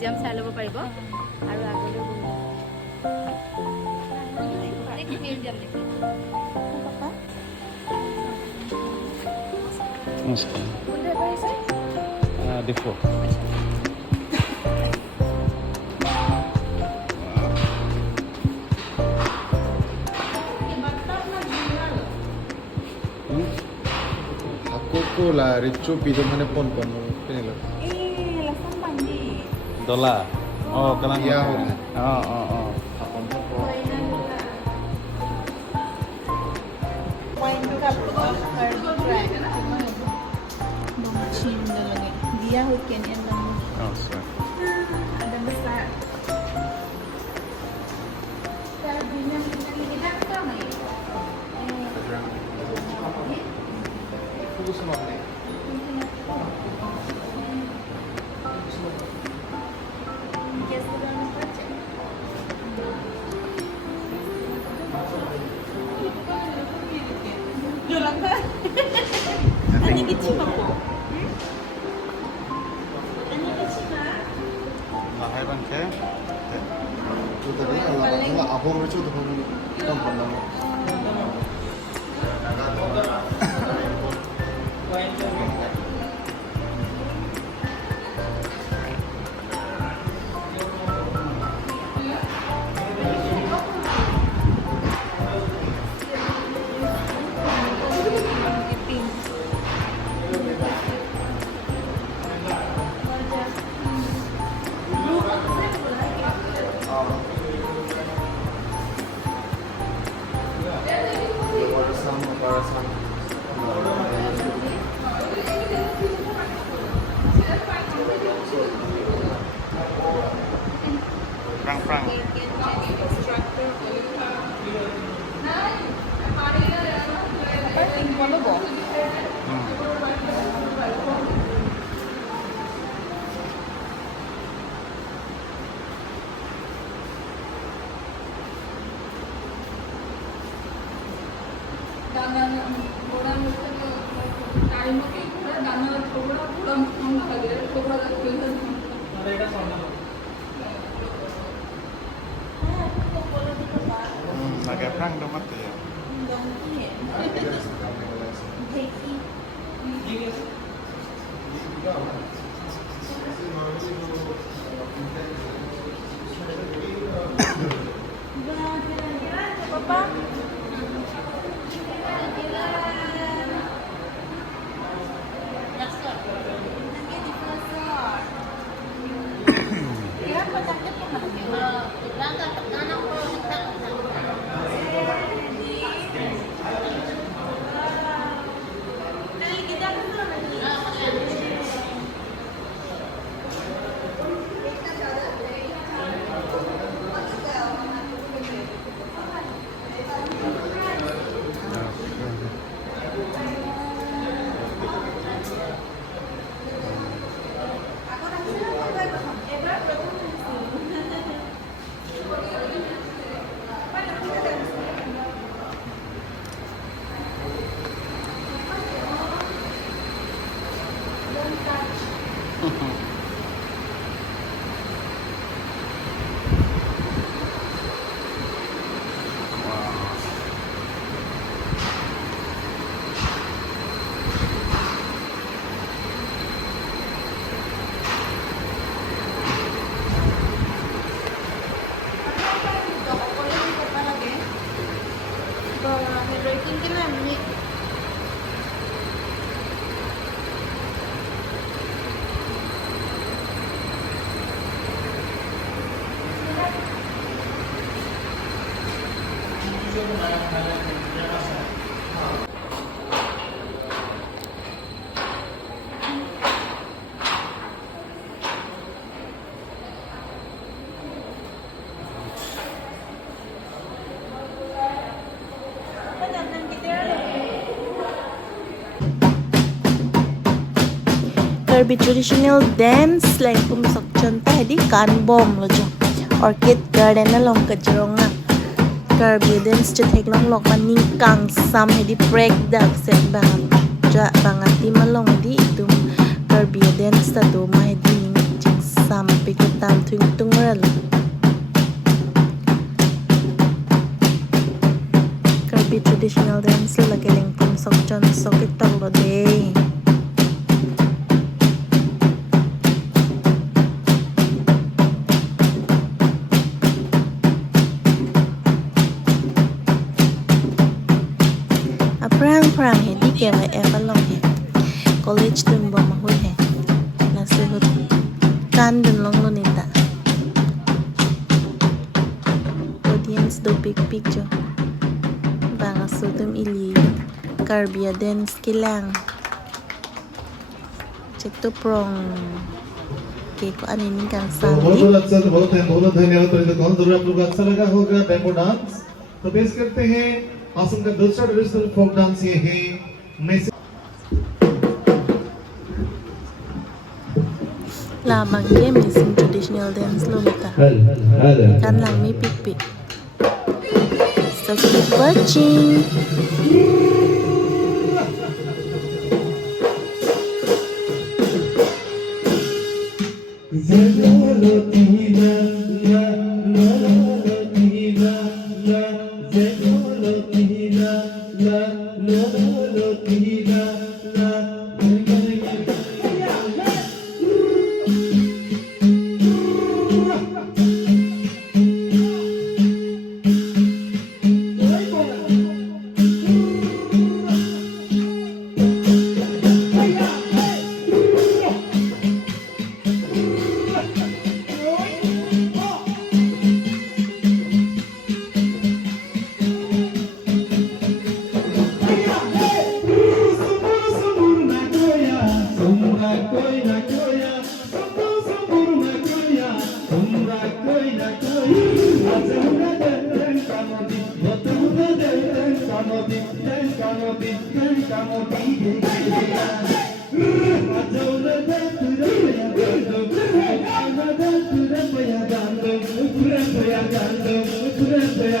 Museum চাই ল'ব পাৰিব আৰু আগলৈ মিউজিয়াম দেখি नमस्कार देखो aku lah ricu pido mana pon ini loh. dola oh kenapa Iya. oh Dia hukin yang oh sorry. ada besar. Karbinya kita sama ya. Fokus sama nih. Jualan kan? Hanya kecil kok. Lahir bangke Itu tadi kalau aku ricu tuh kamu nama. perang lagi perang dong mati ya Papa. Karbi traditional dance Lengpum sokchon ta hedi kan bom lo jo Orchid garden na long Kaziranga Karbi dance che thek long lok maning kang sam hedi break dak set bangati malong di itum Karbi dance ta do ma hedi ning jinx sampai ke tam tung rel. Karbi traditional dance lagi lengpum sokchon sokit tong lo deh. Perang he di kewa long he college dun bo mahut he na suhut kan dun long lo nita audience do big picture banga sutum ili Karbi dance kilang check to prong के को अनिनी का बहुत अच्छा बहुत धन्यवाद कौन जरूर आप लोग को अच्छा लगा होगा डेमो डांस तो पेश करते हैं असम का दूसरा ट्रेडिशनल फोक डांस ये है lamang game is traditional dance lo nita kan lang mi pik so keep watching.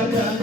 Yeah.